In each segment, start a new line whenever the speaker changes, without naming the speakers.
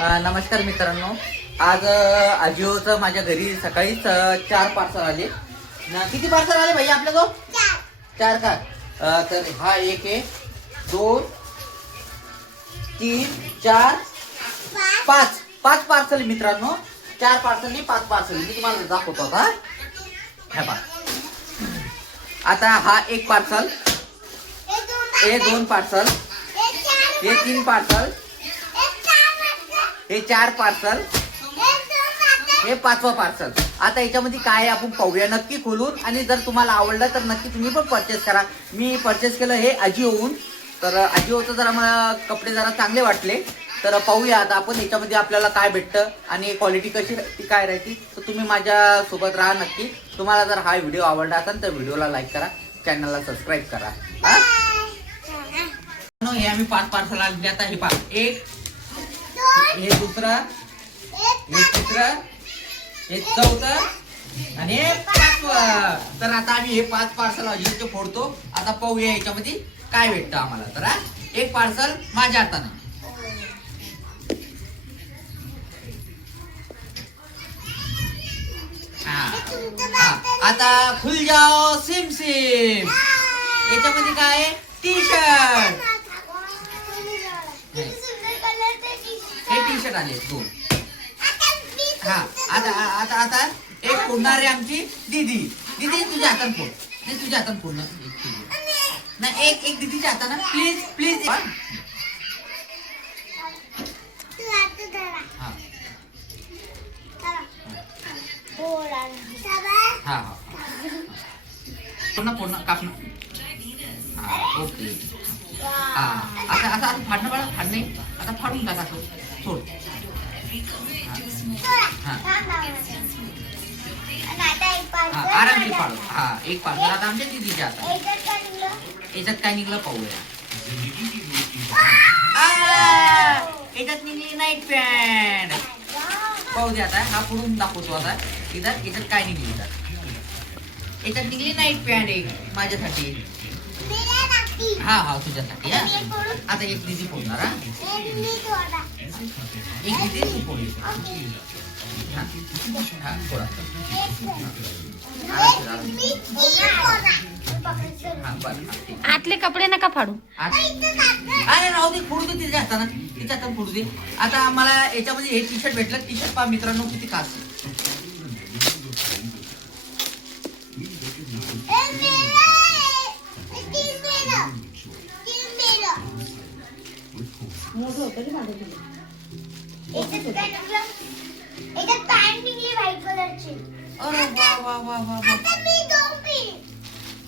नमस्कार मित्रांनो. आज अ, अजिओचं माझ्या घरी सकाळीच चार पार्सल आले. किती पार्सल आले भाई आपल्या जो चार का? तर हा एक आहे. दोन तीन चार पाच. पाच पार्सल मित्रांनो. चार पार्सल नाही पाच पार्सल मी तुम्हाला दाखवतो आता हा. पहा. आता हा एक पार्सल हे दोन पार्सल हे तीन पार्सल हे चार पार्सल हे पाचवं पार्सल आता याच्यामध्ये काय आहे आपण पाहूया. नक्की खोलून आणि जर तुम्हाला आवडलं तर नक्की तुम्ही पण परचेस करा. मी परचेस केलं हे अजिओहून तर अजिओचं जरा मला कपडे जरा चांगले वाटले. तर पाहूया आता आपण याच्यामध्ये आपल्याला काय भेटतं आणि क्वालिटी कशी ती काय राहते. तर तुम्ही माझ्या सोबत राहा नक्की. तुम्हाला जर हा व्हिडिओ आवडला असेल तर व्हिडिओला लाईक करा. चॅनलला सबस्क्राईब करा. हा? हे आम्ही पाच पार्सल आणले. आता हे पाच एक हे दुसरा हे तिसरा हे चौथं आणि हे पाचवं तर आता आम्ही हे पाच पार्सल अजिंक्य फोडतो आता पाहूया याच्यामध्ये काय भेटतं आम्हाला तर हा? एक पार्सल माझ्या हातानं हा. हा. आता खुल जाओ सिम सिम याच्यामध्ये काय टी शर्ट हे टी शर्ट आले दोन. हा आता आता आता एक फोडणार आहे आमची दीदी. दीदी तुझ्या हातानं फोड. नाही तुझ्या हातानं फोड ना. एक तुझी. नाही एक एक दीदीच्या हातानं. प्लीज प्लीज हा. हा. हा पूर्ण पूर्ण कापणं हा ओके. हा आता आता आता फाडणं बाळा फाड नाही आता फाडून टाका सोड. आरामशीर फाडू हा एक पार्सल आता आमच्या दीदीच्या आता. याच्यात काय निघलं पाहूया. याच्यात निघली नाईट पॅन्ट पाहू दे आता. हा पुढून दाखवतो आता. इथं याच्यात काय निघली याच्यात निघली नाईट पॅन्ट एक माझ्यासाठी. हा हा तुझ्यासाठी हा. आता एक दिदी फोडणार हा. एक दिदी तू हा हा ठीक.
आतले कपडे नका फाडू.
अरे राहू दे फोडू दे तिच्या हातानं. तिच्या हातानं फोडू दे. आता मला याच्यामध्ये हे टी शर्ट भेटलं. टी शर्ट पहा मित्रांनो किती खास.
याच्यात पॅन्ट निघली व्हाईट कलरची.
अरे वा वा वा वा. वा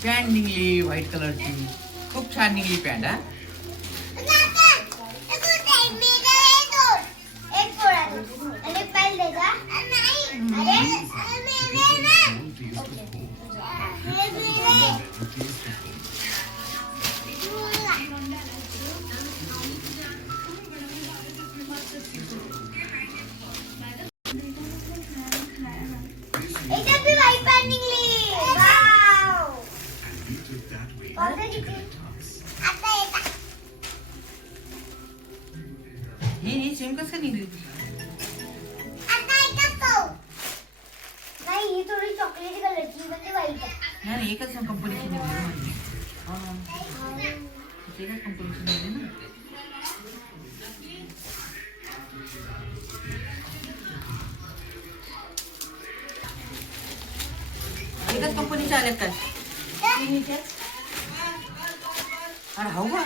पॅन्ट निघली व्हाईट कलरची. खूप छान निघली पॅन्ट हा. ही ही सेम कसं निघली
नाही ही थोडी चॉकलेटी कलरची म्हणजे वाईट आहे.
नाही नाही, एकच कंपनीची निघली. एकच कंपनीची निघली ना. एकच कंपनीच्या आल्यात काय? अरे हो का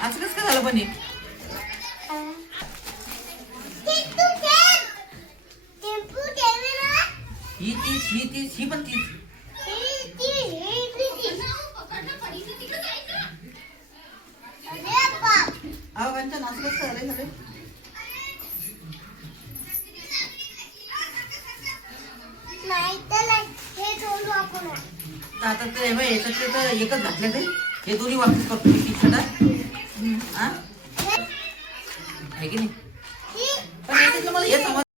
असं कसं काय झालं पण हे? ही तीच ही तीच ही पण तीच
ही ती, ही ती, ती. अरे
असं कसं झालंय सगळे.
हे
आता ते बघ, याच्यातले तर एकच घातले ते हे दोन्ही वापस करतो मी टी शर्ट आहे की नाही? पण याच्यातलं मला हे समज